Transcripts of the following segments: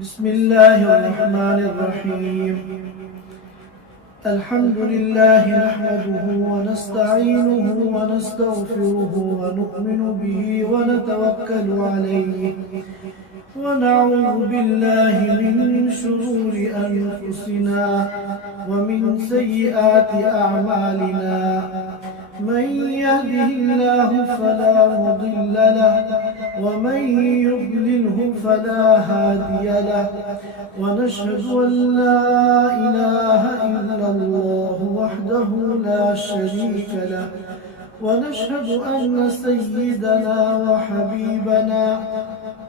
بسم الله الرحمن الرحيم. الحمد لله نحمده ونستعينه ونستغفره ونؤمن به ونتوكل عليه ونعوذ بالله من شرور أنفسنا ومن سيئات أعمالنا. من يهده الله فلا مضل له ومن يضلله فلا هادي له، ونشهد أن لا إله إلا الله وحده لا شريك له، ونشهد أن سيدنا وحبيبنا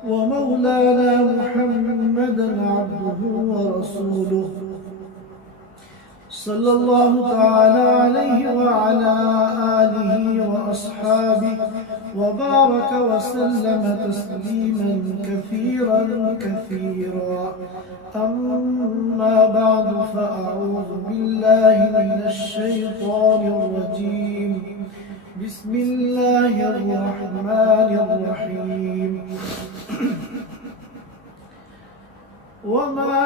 ومولانا محمدا عبده ورسوله صلى الله تعالى عليه وعلى آله وأصحابه وبارك وسلم تسليما كثيرا كثيرا. أما بعد، فأعوذ بالله من الشيطان الرجيم. بسم الله الرحمن الرحيم. وما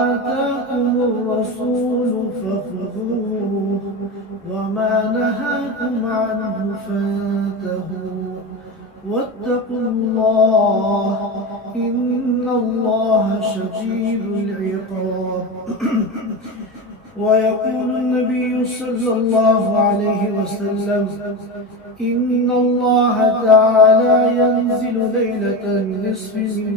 آتاكم الرسول فخذوه وما نهاكم عنه فانتهوا واتقوا الله إن الله شديد العقاب. ويقول النبي صلى الله عليه وسلم: إن الله تعالى ينزل ليلة النصف من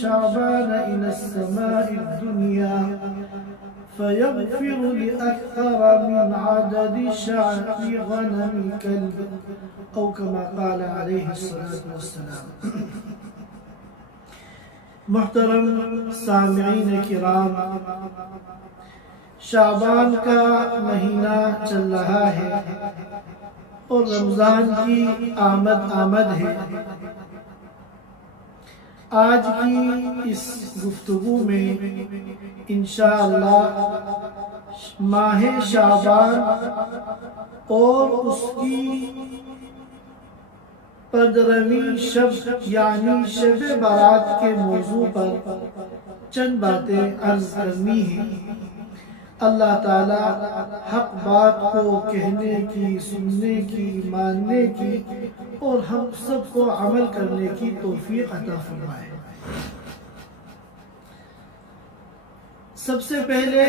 شعبان إلى السماء الدنيا فيغفر لأكثر من عدد شعر غنم كلب، أو كما قال عليه الصلاة والسلام. محترم سامعین کرام، شعبان کا مہینہ چل رہا ہے اور رمضان کی آمد ہے. آج کی اس گفتگو میں انشاءاللہ ماہ شعبان اور اس کی 15ویں شب یعنی شب برات کے موضوع پر چند باتیں عرض کرنی ہیں. اللہ تعالی حق بات کو کہنے کی، سننے کی، ماننے کی اور ہم سب کو عمل کرنے کی توفیق عطا فرمائے. سب سے پہلے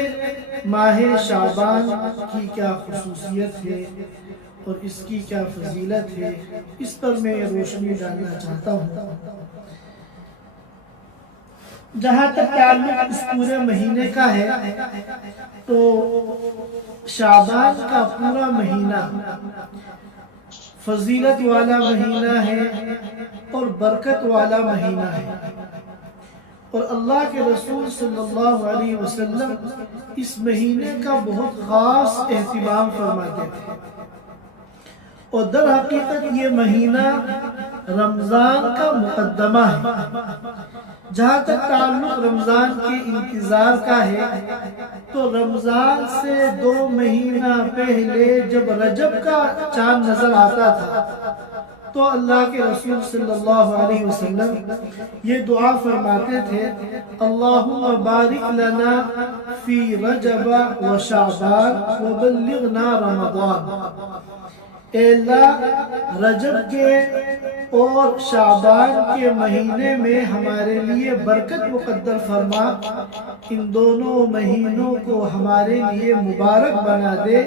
ماہ شعبان کی کیا خصوصیت ہے اور اس کی کیا فضیلت ہے، اس پر میں روشنی ڈالنا چاہتا ہوں. جہاں تک تعلق اس پورے مہینے کا ہے تو شعبان کا پورا مہینہ فضیلت والا مہینہ ہے اور برکت والا مہینہ ہے، اور اللہ کے رسول صلی اللہ علیہ وسلم اس مہینے کا بہت خاص اہتمام فرماتے تھے. اور در حقیقت یہ مہینہ رمضان کا مقدمہ ہے. جہاں تک تعلق رمضان کے انتظار کا ہے تو رمضان سے 2 مہینہ پہلے جب رجب کا چاند نظر آتا تھا تو اللہ کے رسول صلی اللہ علیہ وسلم یہ دعا فرماتے تھے: اللہم بارک لنا فی رجب و شعبان وبلغنا رمضان. اے اللہ، رجب کے اور شعبان کے مہینے میں ہمارے لیے برکت مقدر فرما، ان دونوں مہینوں کو ہمارے لیے مبارک بنا دے.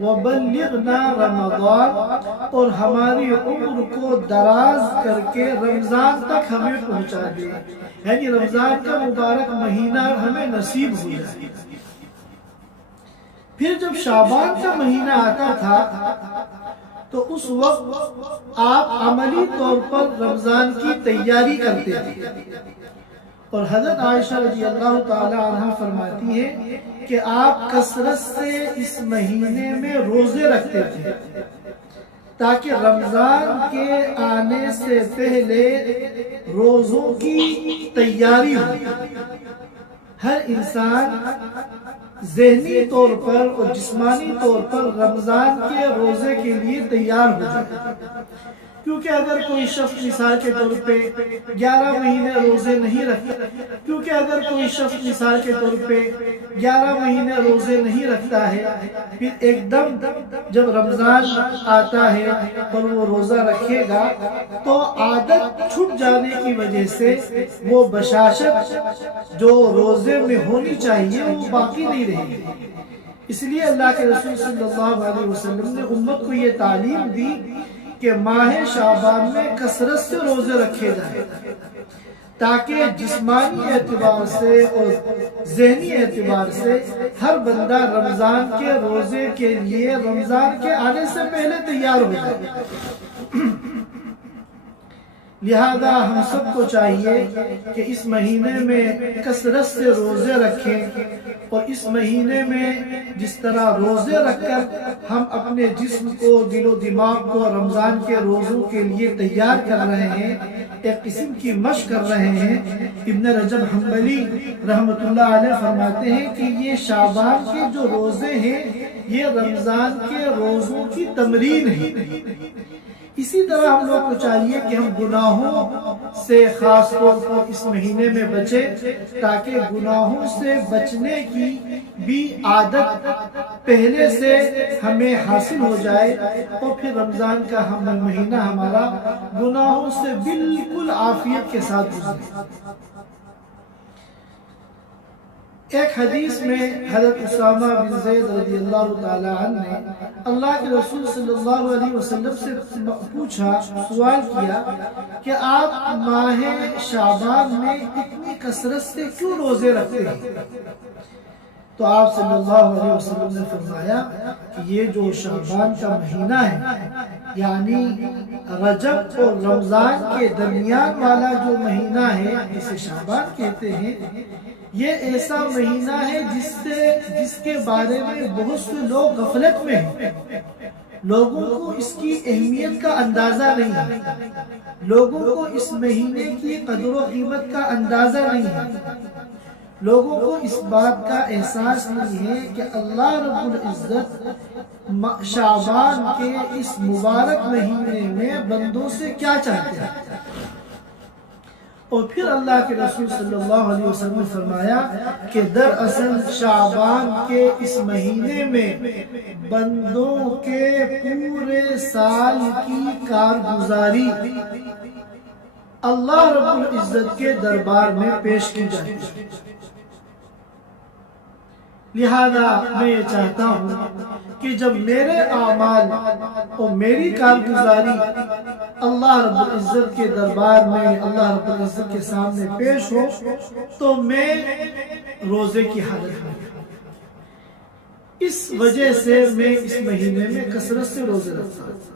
وبلغنا رمضان، اور ہماری عمر کو دراز کر کے رمضان تک ہمیں پہنچا دے، یعنی رمضان کا مبارک مہینہ ہمیں نصیب ہو جائے. پھر جب شعبان کا مہینہ آتا تھا تو اس وقت آپ عملی طور پر رمضان کی تیاری کرتے تھے. اور حضرت عائشہ رضی اللہ تعالی عنہ فرماتی ہے کہ آپ کثرت سے اس مہینے میں روزے رکھتے تھے تاکہ رمضان کے آنے سے پہلے روزوں کی تیاری ہو. ہر انسان ذہنی طور پر اور جسمانی طور پر رمضان کے روزے کے لیے تیار ہو جائے، کیونکہ اگر کوئی شخص مثال کے طور پہ 11 مہینے روزے نہیں رکھتا ہے، پھر ایک دم جب رمضان آتا ہے اور وہ روزہ رکھے گا تو عادت چھٹ جانے کی وجہ سے وہ بشاشت جو روزے میں ہونی چاہیے وہ باقی نہیں رہے گی۔ اس لیے اللہ کے رسول صلی اللہ علیہ وسلم نے امت کو یہ تعلیم دی کہ ماہ شعبان میں کثرت سے روزے رکھے جائیں تاکہ جسمانی اعتبار سے اور ذہنی اعتبار سے ہر بندہ رمضان کے روزے کے لیے رمضان کے آنے سے پہلے تیار ہو جائے۔ لہذا ہم سب کو چاہیے کہ اس مہینے میں کثرت سے روزے رکھیں، اور اس مہینے میں جس طرح روزے رکھ کر ہم اپنے جسم کو، دل و دماغ کو رمضان کے روزوں کے لیے تیار کر رہے ہیں، ایک قسم کی مشق کر رہے ہیں۔ ابن رجب حنبلی رحمۃ اللہ علیہ فرماتے ہیں کہ یہ شعبان کے جو روزے ہیں یہ رمضان کے روزوں کی تمرین ہے۔ اسی طرح ہم لوگ کو چاہیے کہ ہم گناہوں سے خاص طور پر اس مہینے میں بچیں تاکہ گناہوں سے بچنے کی بھی عادت پہلے سے ہمیں حاصل ہو جائے، اور پھر رمضان کا مہینہ ہمارا گناہوں سے بالکل عافیت کے ساتھ گزرے۔ ایک حدیث میں حضرت اسامہ بن زید رضی اللہ تعالی عنہ نے اللہ کے رسول صلی اللہ علیہ وسلم سے پوچھا، سوال کیا کہ آپ ماہ شعبان میں اتنی کثرت سے کیوں روزے رکھتے ہیں؟ تو آپ صلی اللہ علیہ وسلم نے فرمایا کہ یہ جو شعبان کا مہینہ ہے، یعنی رجب اور رمضان کے درمیان والا جو مہینہ ہے جسے شعبان کہتے ہیں، یہ ایسا مہینہ ہے جس کے بارے میں بہت سے لوگ غفلت میں ہیں۔ لوگوں کو اس کی اہمیت کا اندازہ نہیں ہے، لوگوں کو اس مہینے کی قدر و قیمت کا اندازہ نہیں ہے، لوگوں کو اس بات کا احساس نہیں ہے کہ اللہ رب العزت شعبان کے اس مبارک مہینے میں بندوں سے کیا چاہتے ہیں۔ اور پھر اللہ کے رسول صلی اللہ علیہ وسلم نے فرمایا کہ دراصل شعبان کے اس مہینے میں بندوں کے پورے سال کی کارگزاری اللہ رب العزت کے دربار میں پیش کی جاتی ہے۔ لہذا میں یہ چاہتا ہوں کہ جب میرے اعمال اور میری کارگزاری اللہ رب العزت کے دربار میں، اللہ رب العزت کے سامنے پیش ہو تو میں روزے کی حالت میں، اس وجہ سے میں اس مہینے میں کثرت سے روزے رکھتا ہوں۔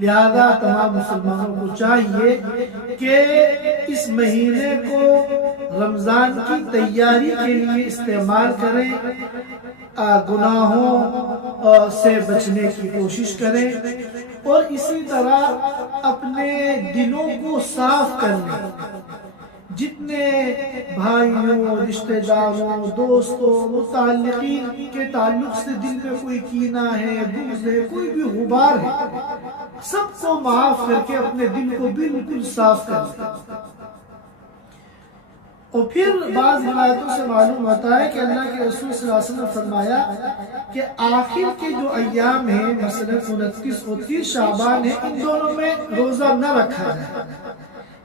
لہذا تمام مسلمانوں کو چاہیے کہ اس مہینے کو رمضان کی تیاری کے لیے استعمال کریں، گناہوں سے بچنے کی کوشش کریں، اور اسی طرح اپنے دلوں کو صاف کرنے، جتنے بھائیوں، رشتہ داروں، دوستوں، متعلقین کے تعلق سے دل میں کوئی کینہ ہے، بغض ہے، کوئی بھی غبار ہے، سب کو معاف کر کے اپنے دل کو بالکل صاف کرنا۔ اور پھر بعض روایتوں سے معلوم ہوتا ہے کہ اللہ کے رسول صلی اللہ علیہ وسلم نے فرمایا کہ آخر کے جو ایام ہیں، مثلا 29 اور 30 شعبان ہے، ان دونوں میں روزہ نہ رکھا جائے،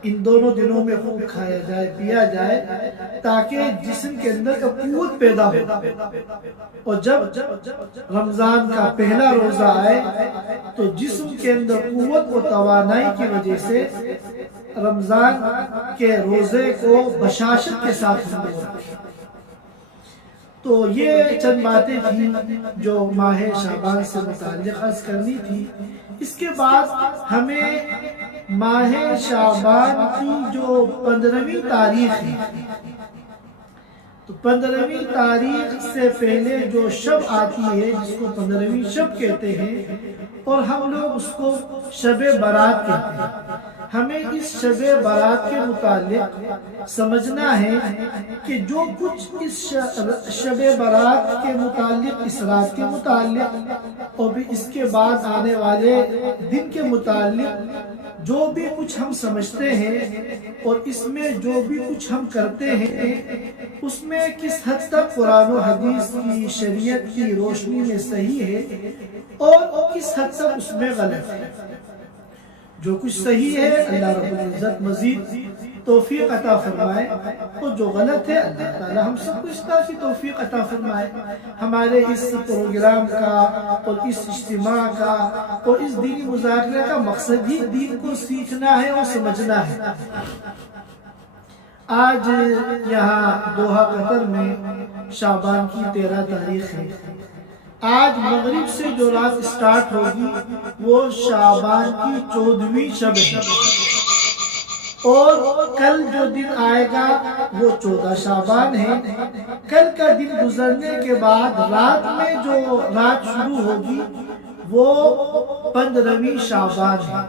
ان دونوں دنوں میں خوب کھایا جائے، پیا جائے، تاکہ جسم کے اندر کا قوت پیدا ہو، اور جب رمضان کا پہلا روزہ آئے تو جسم کے اندر قوت و توانائی کی وجہ سے رمضان کے روزے کو بشاشت کے ساتھ رکھیں۔ تو یہ چند باتیں تھیں جو ماہ شعبان سے متعلق عرض کرنی تھی۔ اس کے بعد ہمیں ماہ شعبان کی جو 15ویں تاریخ ہے، تو 15ویں تاریخ سے پہلے جو شب آتی ہے جس کو 15ویں شب کہتے ہیں، اور ہم لوگ اس کو شب برات کہتے ہیں، ہمیں اس شب برات کے متعلق سمجھنا ہے کہ جو کچھ اس شب برات کے متعلق، اس رات کے متعلق، اور بھی اس کے بعد آنے والے دن کے متعلق جو بھی کچھ ہم سمجھتے ہیں اور اس میں جو بھی کچھ ہم کرتے ہیں اس میں کس حد تک قرآن و حدیث کی شریعت کی روشنی میں صحیح ہے اور کس حد تک اس میں غلط ہے۔ جو کچھ صحیح ہے اللہ رب العزت مزید توفیق عطا فرمائے، اور جو غلط ہے اللہ تعالی ہم سب کو اس طرح کی توفیق عطا فرمائے۔ ہمارے اس پروگرام کا اور اس اجتماع کا اور اس دینی مذاکرے کا مقصد ہی دین کو سیکھنا ہے اور سمجھنا ہے۔ آج یہاں دوحہ قطر میں شعبان کی 13 تاریخ ہے۔ آج مغرب سے جو رات سٹارٹ ہوگی وہ شعبان کی 14ویں شب ہے، اور کل جو دن آئے گا وہ 14 شعبان ہے۔ کل کا دن گزرنے کے بعد رات میں جو رات شروع ہوگی وہ 15ویں شعبان ہے۔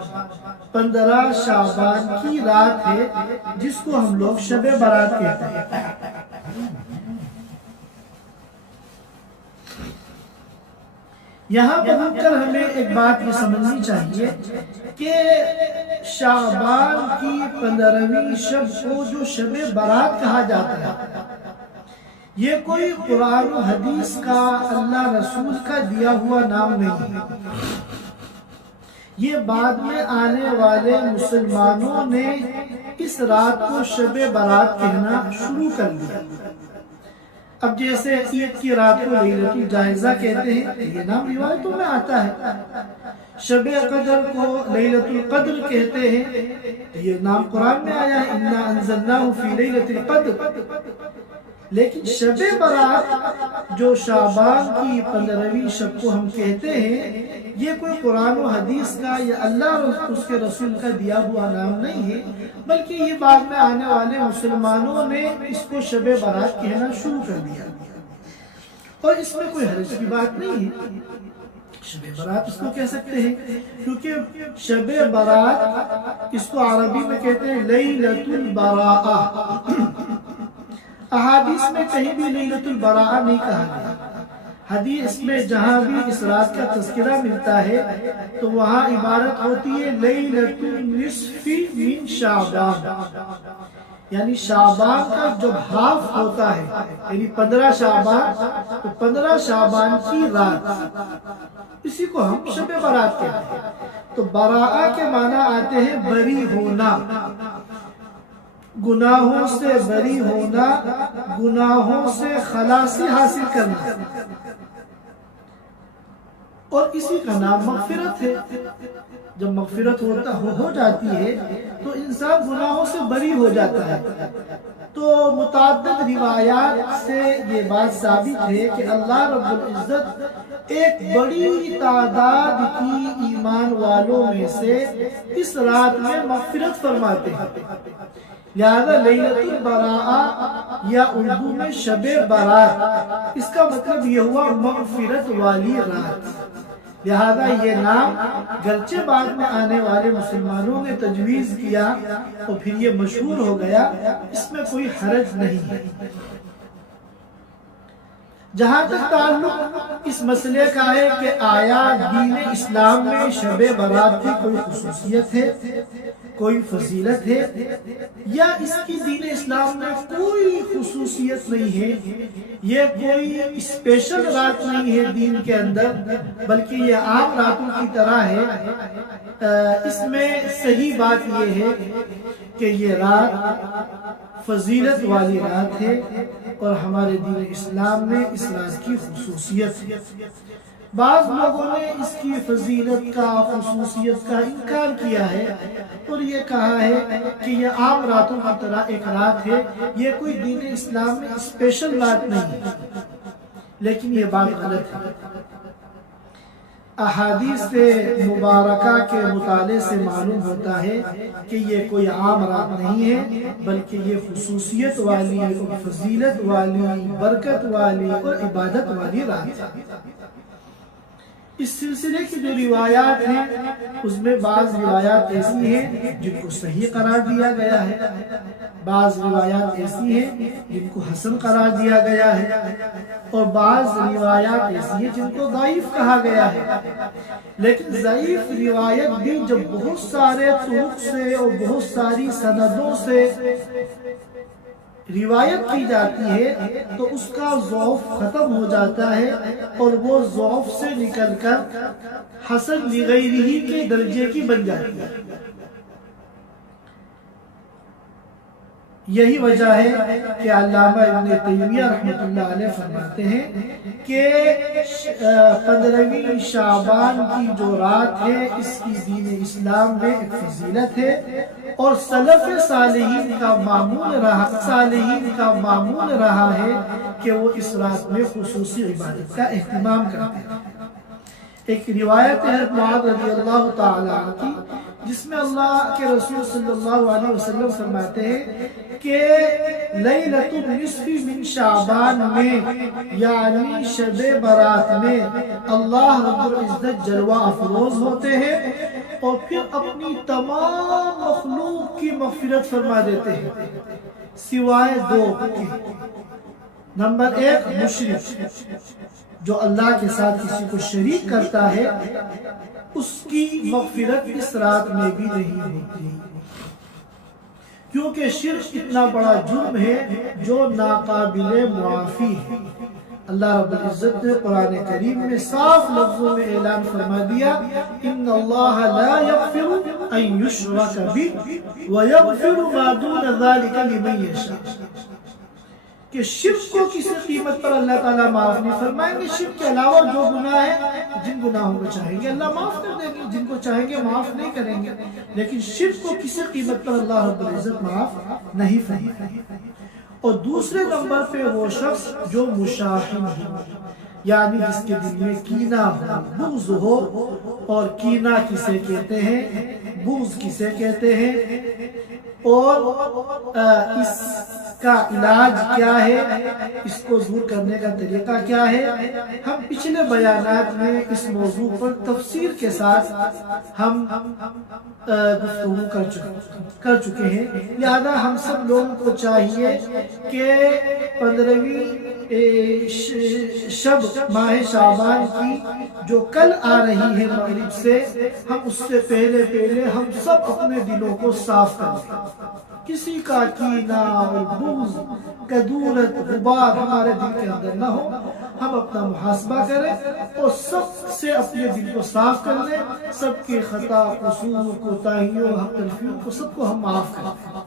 15 شعبان کی رات ہے جس کو ہم لوگ شب برات کہتے ہیں۔ یہاں پر رک کر ہمیں ایک بات یہ سمجھنی چاہیے کہ شعبان کی 15ویں شب کو جو شب برات کہا جاتا ہے یہ کوئی قرآن و حدیث کا اللہ رسول کا دیا ہوا نام نہیں ہے۔ یہ بعد میں آنے والے مسلمانوں نے اس رات کو شب برات کہنا شروع کر دیا۔ اب جیسے عید کی رات کو لیلۃ الجائزہ کہتے ہیں، یہ نام روایتوں میں آتا ہے۔ شب قدر کو لیلۃ القدر کہتے ہیں، یہ نام قرآن میں آیا ہے، انا انزلناہ فی لیلۃ القدر۔ لیکن شب برات جو شعبان کی 15ویں شب کو ہم کہتے ہیں، یہ کوئی قرآن و حدیث کا یا اللہ اور اس کے رسول کا دیا ہوا نام نہیں ہے، بلکہ یہ بعد میں آنے والے مسلمانوں نے اس کو شب برات کہنا شروع کر دیا، اور اس میں کوئی حرج کی بات نہیں ہے۔ شب برات اس کو کہہ سکتے ہیں کیونکہ شب برات اس کو عربی میں کہتے ہیں لیلۃ البراءہ۔ احادیث میں کہیں بھی لیلۃ البراءہ نہیں کہا گیا۔ حدیث میں جہاں بھی اس رات کا تذکرہ ملتا ہے تو وہاں عبارت ہوتی ہے لیلۃ النصف من شعبان، یعنی شعبان کا جب ہاف ہوتا ہے، یعنی 15 شعبان، تو 15 شعبان کی رات، اسی کو ہم شب برات کہتے ہیں۔ تو براءہ کے معنی آتے ہیں بری ہونا، گناہوں سے بری ہونا، گناہوں سے خلاصی حاصل کرنا، اور اسی کا نام مغفرت ہے۔ جب مغفرت ہو جاتی ہے تو انسان گناہوں سے بری ہو جاتا ہے۔ تو متعدد روایات سے یہ بات ثابت ہے کہ اللہ رب العزت ایک بڑی تعداد کی ایمان والوں میں سے اس رات میں مغفرت فرماتے ہیں۔ لہذا لیلۃ البراءہ یا اردو میں شب برات، اس کا مطلب یہ ہوا مغفرت والی رات۔ لہذا یہ نام گرچہ بعد میں آنے والے مسلمانوں نے تجویز کیا تو پھر یہ مشہور ہو گیا، اس میں کوئی حرج نہیں ہے۔ جہاں تک تعلق اس مسئلے کا ہے کہ آیا دین اسلام میں شب برات کی کوئی خصوصیت ہے، کوئی فضیلت ہے، یا اس کی دین اسلام میں کوئی خصوصیت نہیں ہے، یہ کوئی اسپیشل رات نہیں ہے دین کے اندر، بلکہ یہ عام راتوں کی طرح ہے، اس میں صحیح بات یہ ہے کہ یہ رات فضیلت والی رات ہے اور ہمارے دین اسلام میں اس رات کی خصوصیت ہے۔ بعض لوگوں نے اس کی فضیلت کا، خصوصیت کا انکار کیا ہے اور یہ کہا ہے کہ یہ عام راتوں کی طرح ایک رات ہے، یہ کوئی دین اسلام میں اسپیشل رات نہیں ہے، لیکن یہ بات غلط ہے۔ احادیث مبارکہ کے مطالعے سے معلوم ہوتا ہے کہ یہ کوئی عام رات نہیں ہے، بلکہ یہ خصوصیت والی، فضیلت والی، برکت والی اور عبادت والی رات ہے۔ اس سلسلے کی جو روایات ہیں اس میں بعض روایات ایسی ہیں جن کو صحیح قرار دیا گیا ہے، بعض روایات ایسی ہیں جن کو حسن قرار دیا گیا ہے، اور بعض روایات ایسی ہیں جن کو ضعیف کہا گیا ہے۔ لیکن ضعیف روایت بھی جب بہت سارے طرق سے اور بہت ساری سندوں سے روایت کی جاتی ہے تو اس کا ضعف ختم ہو جاتا ہے اور وہ ضعف سے نکل کر حسن لغیرہ کے درجے کی بن جاتی ہے۔ یہی وجہ ہے کہ علامہ ابن تیمیہ رحمۃ اللہ علیہ فرماتے ہیں کہ 15ویں شعبان کی جو رات ہے اس کی دین اسلام میں ایک فضیلت ہے، اور سلف صالحین کا معمول رہا ہے کہ وہ اس رات میں خصوصی عبادت کا اہتمام کرتے ہیں۔ ایک روایت ہے معاذ رضی اللہ تعالی عنہ کی، جس میں اللہ کے رسول صلی اللہ علیہ وسلم فرماتے ہیں کہ لیلۃ النصف من شعبان میں، یعنی شب برات میں، اللہ رب العزت جلوہ افروز ہوتے ہیں اور پھر اپنی تمام مخلوق کی مغفرت فرما دیتے ہیں سوائے دو کی۔ نمبر 1 مشرک، جو اللہ کے ساتھ کسی کو شریک کرتا ہے، اس کی مغفرت اس رات میں بھی نہیں ہوتی، کیونکہ شرک اتنا بڑا جرم ہے جو ناقابل معافی ہے۔ اللہ رب العزت نے قرآن کریم میں صاف لفظوں میں اعلان فرما دیا، ان اللہ لا یغفر ان یشرک بہ ویغفر ما دون ذلک لمن یشاء، کہ شرک کو کسی قیمت پر اللہ تعالیٰ معاف نہیں فرمائیں گے۔ شرک کے علاوہ جو گناہ ہے، جن گناہوں کو چاہیں گے اللہ معاف کر دیں گے، جن کو چاہیں گے معاف نہیں کریں گے، لیکن شرک کو کسی قیمت پر اللہ رب العزت معاف نہیں فرمائیں گے۔ اور دوسرے نمبر پہ وہ شخص جو مشاحن ہو، یعنی جس کے دل میں کینہ ہو، بغض ہو، اور کینہ کسے کہتے ہیں، بغض کسے کہتے ہیں، اور اس کا علاج کیا ہے، اس کو دور کرنے کا طریقہ کیا ہے، ہم پچھلے بیانات میں اس موضوع پر تفصیل کے ساتھ ہم گفتگو کر چکے ہیں۔ لہذا ہم سب لوگوں کو چاہیے کہ 15ویں شب ماہ شعبان کی جو کل آ رہی ہے مغرب سے، ہم اس سے پہلے ہم سب اپنے دلوں کو صاف کریں، کسی کا کینہ اور بغض، کدورت، غبار ہمارے دل کے اندر نہ ہو۔ ہم اپنا محاسبہ کریں اور سب سے اپنے دل کو صاف کر لیں، سب کے خطا، قصور، کوتاہیوں، حق تلفیوں کو سب کو ہم معاف کریں۔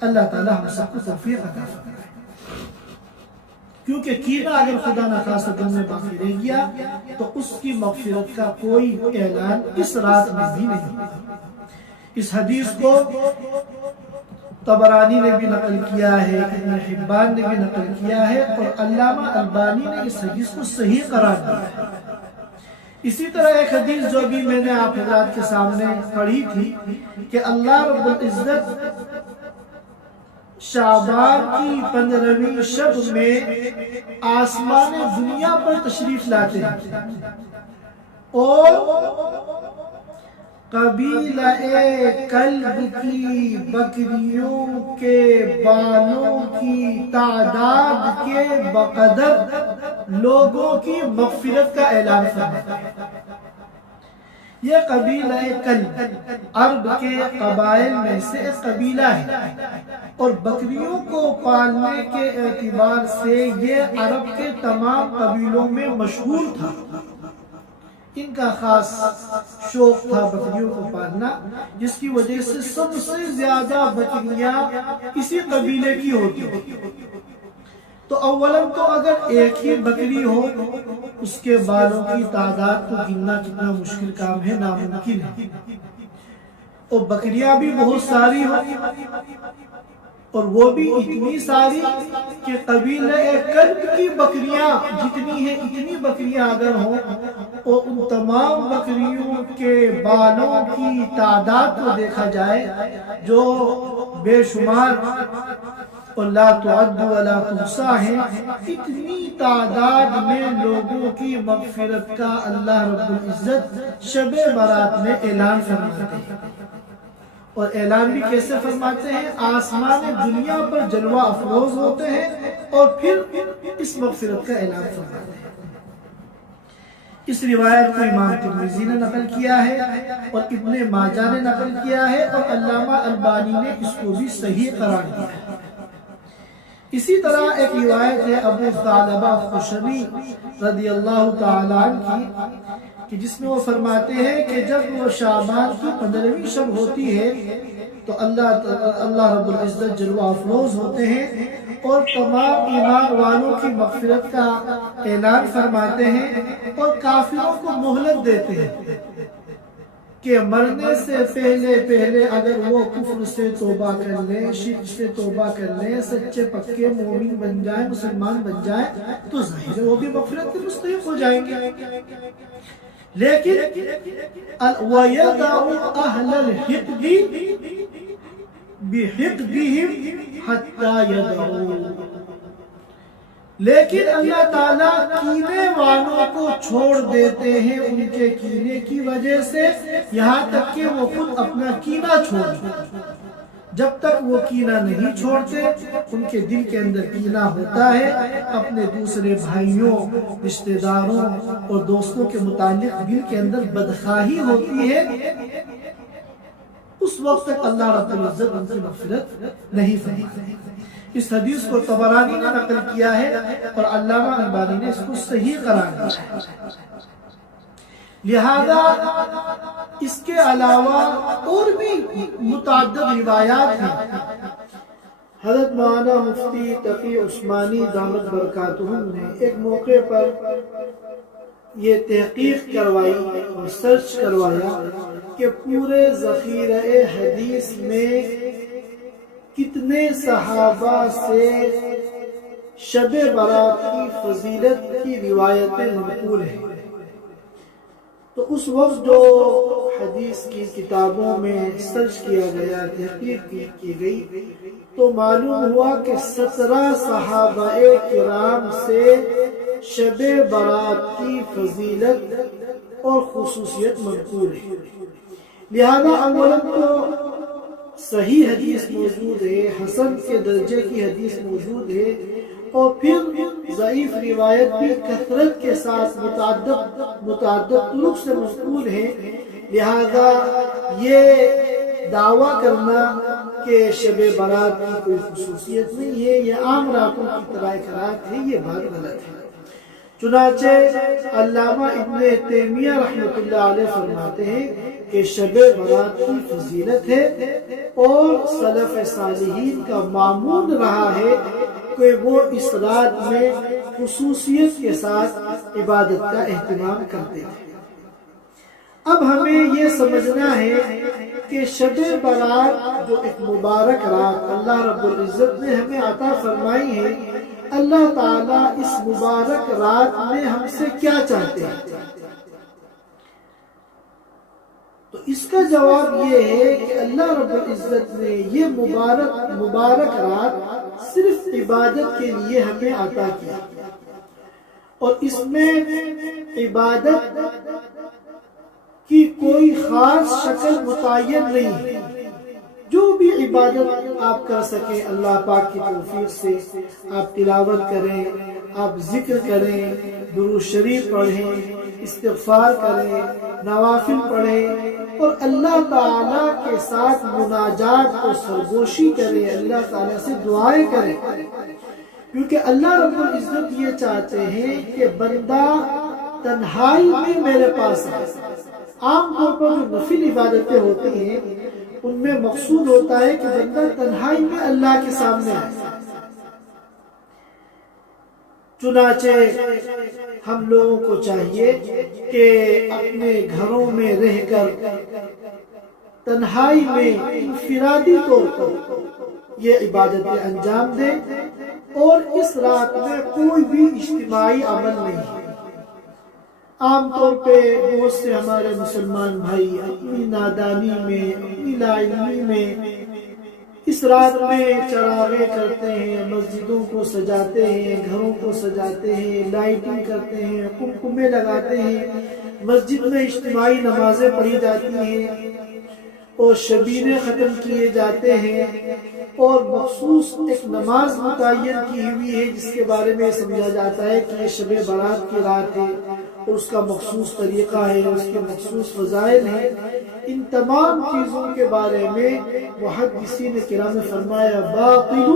اللہ تعالی ہم سب کو توفیق عطا فرمائے، کیونکہ کینہ اگر خدا نخواستہ دل میں باقی رہ گیا تو اس کی مغفرت کا کوئی اعلان اس رات میں بھی نہیں۔ اس حدیث کو طبرانی نے بھی نقل کیا ہے، ابن حبان نے بھی نقل کیا ہے، اور علامہ البانی نے اس حدیث کو صحیح قرار دیا ہے۔ اسی طرح ایک حدیث جو بھی میں نے آپ حضرات کے سامنے پڑھی تھی کہ اللہ رب العزت شعبان کی 15ویں شب میں آسمان دنیا پر تشریف لاتے ہیں اور قبیلہ کلب کی بکریوں کے بالوں کی تعداد کے بقدر لوگوں کی مغفرت کا اعلان فرماتا ہے۔ یہ قبیلہ کلب عرب کے قبائل میں سے ایک قبیلہ ہے، اور بکریوں کو پالنے کے اعتبار سے یہ عرب کے تمام قبیلوں میں مشہور تھا۔ ان کا خاص شوق تھا بکریوں کو پالنا، جس کی وجہ سے سب سے زیادہ بکریاں اسی قبیلے کی ہوتی ہیں۔ تو اولاً تو اگر ایک ہی بکری ہو، اس کے بالوں کی تعداد کو گننا کتنا مشکل کام ہے، ناممکن ہے، اور بکریاں بھی بہت ساری ہو، اور وہ بھی اتنی ساری کہ قبیلہ کلب کی بکریاں جتنی ہیں اتنی بکریاں اگر ہوں، اور ان تمام بکریوں کے بالوں کی تعداد کو دیکھا جائے جو بے شمار اور لا تعد ولا تحصى ہیں، اتنی تعداد میں لوگوں کی مغفرت کا اللہ رب العزت شب برات میں اعلان فرماتے ہیں۔ اور اعلان بھی کیسے فرماتے ہیں؟ آسمان دنیا پر جلوہ افروز ہوتے ہیں اور پھر اس مغفرت کا اعلان فرماتے ہیں۔ اس روایت کو امام ترمذی نے نقل کیا ہے اور ابن ماجہ نے نقل کیا ہے، اور علامہ البانی نے اس کو بھی صحیح قرار دیا ہے۔ اسی طرح ایک روایت ہے ابو ثعلبہ خشنی رضی اللہ تعالیٰ عنہ کی، کہ جس میں وہ فرماتے ہیں کہ جب وہ شعبان کی 15ویں شب ہوتی ہے تو اللہ رب العزت جلوہ افروز ہوتے ہیں اور تمام ایمان والوں کی مغفرت کا اعلان فرماتے ہیں، اور کافروں کو مہلت دیتے ہیں کہ مرنے سے پہلے اگر وہ کفر سے توبہ کر لیں، شرک سے توبہ کر لیں، سچے پکے مومن بن جائیں، مسلمان بن جائیں، تو ظاہر ہے وہ بھی مغفرت کے مستحق ہو جائیں گے۔ لیکن وَيَدَعُ أَهْلَ الْحِقْدِ بِحِقْدِهِمْ حَتَّى يَدَعُوا، لیکن اللہ تعالیٰ کینے والوں کو چھوڑ دیتے ہیں ان کے کینے کی وجہ سے، یہاں تک کہ وہ خود اپنا کینہ چھوڑ دیں۔ جب تک وہ کینہ نہیں چھوڑتے، ان کے دل کے اندر کینہ ہوتا ہے، اپنے دوسرے بھائیوں، رشتہ داروں اور دوستوں کے متعلق دل کے اندر بدخواہی ہوتی ہے، اس وقت تک اللہ رب العزت ان کی مغفرت نہیں فرماتے۔ اس حدیث کو طبرانی نے نقل کیا ہے اور علامہ البانی نے اس کو صحیح قرار دیا ہے۔ لہذا اس کے علاوہ اور بھی متعدد روایات ہیں۔ حضرت مولانا مفتی تقی عثمانی دامت برکاتہم نے ایک موقع پر یہ تحقیق کروائی اور سرچ کروایا کہ پورے ذخیرہ حدیث میں کتنے صحابہ سے شب برات کی فضیلت کی روایتیں منقول ہیں۔ تو اس وقت جو حدیث کی کتابوں میں سرچ کیا گیا، تحقیق کی گئی، تو معلوم ہوا کہ 17 صحابہ کرام سے شب برات کی فضیلت اور خصوصیت منقول ہے۔ لہذا اولا تو صحیح حدیث موجود ہے، حسن کے درجے کی حدیث موجود ہے، اور پھر ضعیف روایت بھی کثرت کے ساتھ متعدد طرق سے منقول ہے۔ لہذا یہ دعویٰ کرنا کہ شب برات کی کوئی خصوصیت نہیں ہے، یہ عام راتوں کی طرح ایک رات ہے، یہ بات غلط ہے۔ چنانچہ علامہ ابن تیمیہ رحمۃ اللہ علیہ فرماتے ہیں کہ شب برات کی فضیلت ہے، اور سلف صالحین کا معمول رہا ہے کہ وہ اس رات میں خصوصیت کے ساتھ عبادت کا اہتمام کرتے ہیں۔ اب ہمیں یہ سمجھنا ہے کہ شب برات جو ایک مبارک رات اللہ رب العزت نے ہمیں عطا فرمائی ہے، اللہ تعالیٰ اس مبارک رات میں ہم سے کیا چاہتے ہیں؟ تو اس کا جواب یہ ہے کہ اللہ رب العزت نے یہ مبارک رات صرف عبادت کے لیے ہمیں عطا کیا، اور اس میں عبادت کی کوئی خاص شکل متعین نہیں ہے۔ جو بھی عبادت آپ کر سکیں اللہ پاک کی توفیق سے، آپ تلاوت کریں، آپ ذکر کریں، درود شریف پڑھیں، استغفار کریں، نوافل پڑھیں، اور اللہ تعالیٰ کے ساتھ مناجات کو سرگوشی کریں، اللہ تعالیٰ سے دعائیں کریں، کیونکہ اللہ رب العزت یہ چاہتے ہیں کہ بندہ تنہائی میں میرے پاس آئے۔ عام طور پر جو نفل عبادتیں ہوتی ہیں ان میں مقصود ہوتا ہے کہ بندہ تنہائی میں اللہ کے سامنے آئے۔ چنانچہ ہم لوگوں کو چاہیے کہ اپنے گھروں میں رہ کر تنہائی میں انفرادی طور پر یہ عبادتیں انجام دیں، اور اس رات میں کوئی بھی اجتماعی عمل نہیں ہے۔ عام طور پہ بہت سے ہمارے مسلمان بھائی اپنی نادانی میں، اپنی لا علمی میں اس رات میں چراغے کرتے ہیں، مسجدوں کو سجاتے ہیں، گھروں کو سجاتے ہیں، لائٹنگ کرتے ہیں، قمقمے لگاتے ہیں، مسجد میں اجتماعی نمازیں پڑھی جاتی ہیں اور شبینے ختم کیے جاتے ہیں، اور مخصوص ایک نماز متعین کی ہوئی ہے جس کے بارے میں سمجھا جاتا ہے کہ یہ شب برات کی رات ہے اور اس کا مخصوص طریقہ ہے، اس کے مخصوص فضائل ہیں۔ ان تمام چیزوں کے بارے میں محدثین کرام نے فرمایا باطل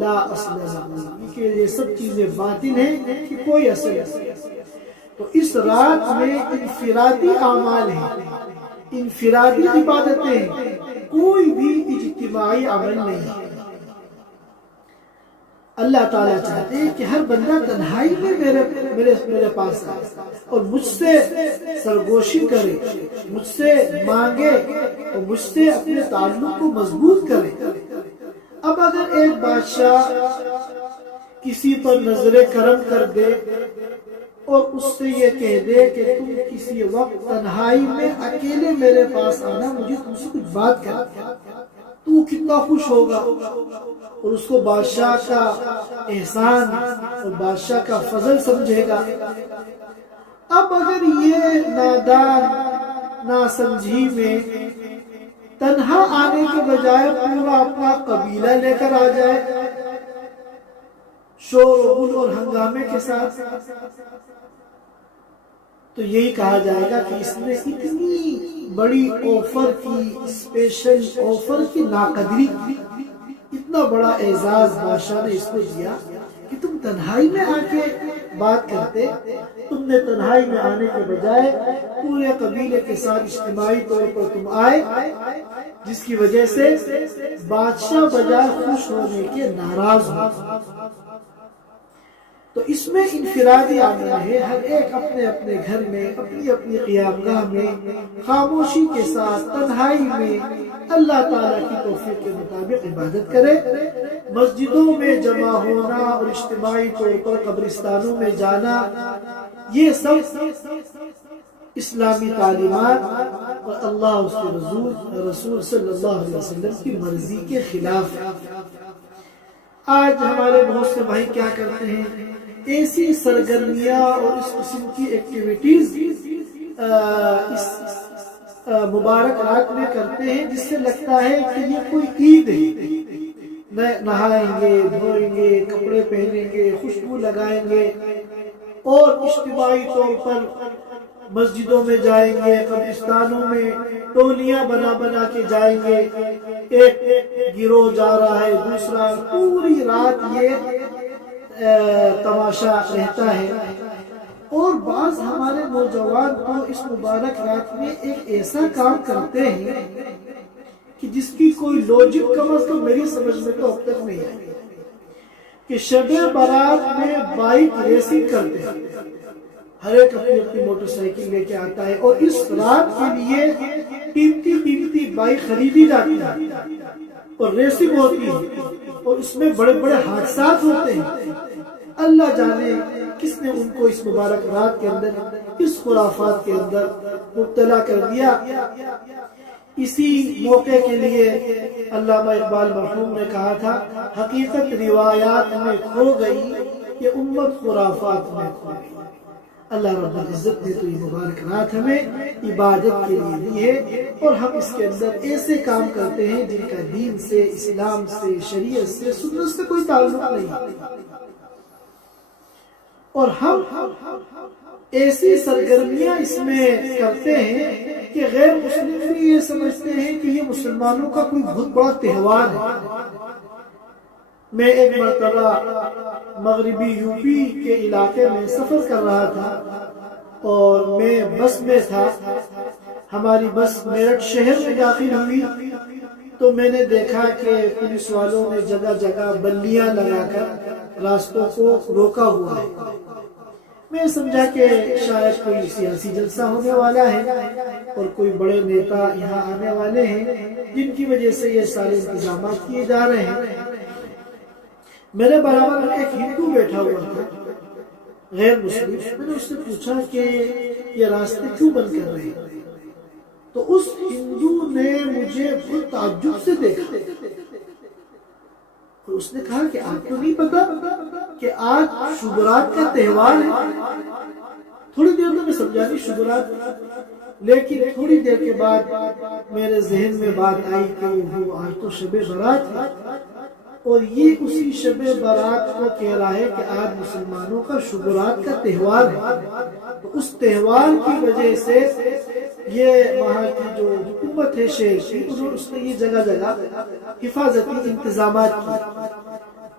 لا اصل لہ، کہ یہ سب چیزیں باطل ہیں کہ کوئی اصل نہیں۔ تو اس رات میں انفرادی اعمال ہیں، انفرادی عبادتیں ہیں، کوئی بھی اجتماعی عمل نہیں ہے۔ اللہ تعالیٰ چاہتے ہیں کہ ہر بندہ تنہائی میں میرے پاس آئے اور مجھ سے سرگوشی کرے، مجھ سے مانگے اور مجھ سے اپنے تعلق کو مضبوط کرے۔ اب اگر ایک بادشاہ کسی پر نظر کرم کر دے اور اس سے یہ کہہ دے کہ تم کسی وقت تنہائی میں اکیلے میرے پاس آنا، مجھے تم سے کچھ بات کرنا، تو وہ کتنا خوش ہوگا اور اس کو بادشاہ کا احسان اور بادشاہ کا فضل سمجھے گا۔ اب اگر یہ نادان ناسمجھی میں تنہا آنے کے بجائے پورا اپنا قبیلہ لے کر آ جائے شور و غل اور ہنگامے کے ساتھ، تو یہی کہا جائے گا کہ اس نے اتنی بڑی آفر کی، اسپیشل آفر کی ناقدری کی، اتنا بڑا اعزاز بادشاہ نے اس کو دیا کہ تم تنہائی میں آ کے بات کرتے، تم نے تنہائی میں آنے کے بجائے پورے قبیلے کے ساتھ اجتماعی طور پر تم آئے، جس کی وجہ سے بادشاہ بجائے خوش ہونے کے ناراض ہو۔ تو اس میں انفرادی عمل ہے، ہر ایک اپنے اپنے گھر میں، اپنی اپنی قیام گاہ میں خاموشی کے ساتھ تنہائی میں اللہ تعالیٰ کی توفیق کے مطابق عبادت کرے۔ مسجدوں میں جمع ہونا اور اجتماعی طور پر قبرستانوں میں جانا، یہ سب اسلامی تعلیمات اور اللہ اس کے رسول صلی اللہ علیہ وسلم کی مرضی کے خلاف ہے۔ آج ہمارے بہت سے بھائی کیا کرتے ہیں، ایسی سرگرمیاں اور اس قسم کی ایکٹیویٹیز اس مبارک رات میں کرتے ہیں جس سے لگتا ہے کہ یہ کوئی عید ہے، نہائیں گے، دھوئیں گے، کپڑے پہنیں گے، خوشبو لگائیں گے اور اجتماعی طور پر مسجدوں میں جائیں گے، قبرستانوں میں ٹولیاں بنا بنا کے جائیں گے، ایک گروہ جا رہا ہے، دوسرا، پوری رات یہ تماشا رہتا ہے۔ اور بعض ہمارے نوجوان تو اس مبارک رات میں ایک ایسا کام کرتے ہیں کہ جس کی کوئی لوجک کم از کم میری سمجھ میں تو اب تک نہیں آئی، کہ شب برات میں بائک ریسنگ کرتے ہیں، ہر ایک اپنی اپنی موٹر سائیکل لے کے آتا ہے اور اس رات کے لیے قیمتی بائک خریدی جاتی ہے اور ریسنگ ہوتی ہے اور اس میں بڑے بڑے حادثات ہوتے ہیں۔ اللہ جانے کس نے ان کو اس مبارک رات کے اندر اس خرافات کے اندر مبتلا کر دیا۔ اسی موقع کے لیے علامہ اقبال مرحوم نے کہا تھا، حقیقت روایات میں کھو گئی، یہ امت خرافات میں کھو گئی۔ اللہ رب العزت نے تو یہ مبارک رات ہمیں عبادت کے لیے دی ہے اور ہم اس کے اندر ایسے کام کرتے ہیں جن کا دین سے، اسلام سے، شریعت سے، سنت سے کوئی تعلق نہیں، اور ہم ایسی سرگرمیاں اس میں کرتے ہیں کہ غیر مسلم بھی یہ سمجھتے ہیں کہ یہ مسلمانوں کا کوئی بہت بڑا تہوار ہے۔ میں ایک مرتبہ مغربی یو پی کے علاقے میں سفر کر رہا تھا اور میں بس میں تھا، ہماری بس میرٹھ شہر میں داخل ہوئی تو میں نے دیکھا کہ پولیس والوں نے جگہ جگہ بلیاں لگا کر راستوں کو روکا ہوا ہے۔ میں سمجھا کہ شاید کوئی سیاسی جلسہ ہونے والا ہے اور کوئی بڑے نیتا یہاں آنے والے ہیں جن کی وجہ سے یہ سارے انتظامات کیے جا رہے ہیں۔ میرے برابر میں ایک ہندو بیٹھا ہوا تھا، غیر مسلم۔ میں نے اس سے پوچھا کہ یہ راستے کیوں بند کر رہے ہیں؟ تو تو اس ہندو نے مجھے بہت تعجب سے دیکھا تو اس نے کہا کہ آپ کو نہیں پتا کہ آج شبرات کا تہوار ہے؟ تھوڑی دیر تو میں سمجھانی شبرات، لیکن تھوڑی دیر کے بعد میرے ذہن میں بات آئی کہ وہ آج تو شب برات ہے، اور یہ اسی شب برات کو کہہ رہا ہے کہ آج مسلمانوں کا شبرات کا تہوار ہے۔ تو اس تہوار کی وجہ سے یہ وہاں کی جو حکومت ہے شہر کی، اس نے یہ جگہ جگہ حفاظتی انتظامات کی۔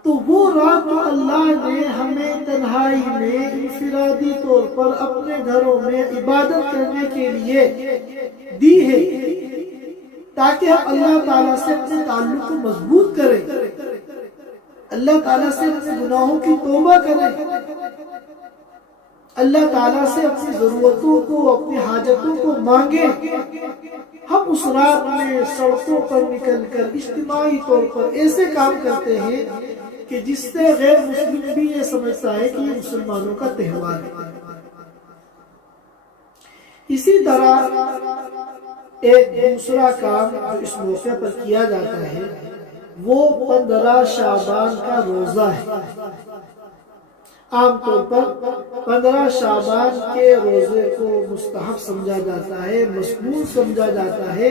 تو وہ رات جو اللہ نے ہمیں تنہائی میں انفرادی طور پر اپنے گھروں میں عبادت کرنے کے لیے دی ہے، تاکہ ہم اللہ تعالیٰ سے اپنے تعلق کو مضبوط کریں، اللہ تعالیٰ سے اپنے گناہوں کی توبہ کریں، اللہ تعالیٰ سے اپنی ضرورتوں کو، اپنی حاجتوں کو مانگیں۔ ہم اس رات میں سڑکوں پر نکل کر اجتماعی طور پر ایسے کام کرتے ہیں کہ جس سے غیر مسلم بھی یہ سمجھتا ہے کہ یہ مسلمانوں کا تہوار ہے۔ اسی طرح ایک دوسرا کام جو اس موقع پر کیا جاتا ہے وہ 15 شعبان کا روزہ ہے۔ عام طور پر 15 شعبان کے روزے کو مستحب سمجھا جاتا ہے، مسنون سمجھا جاتا ہے،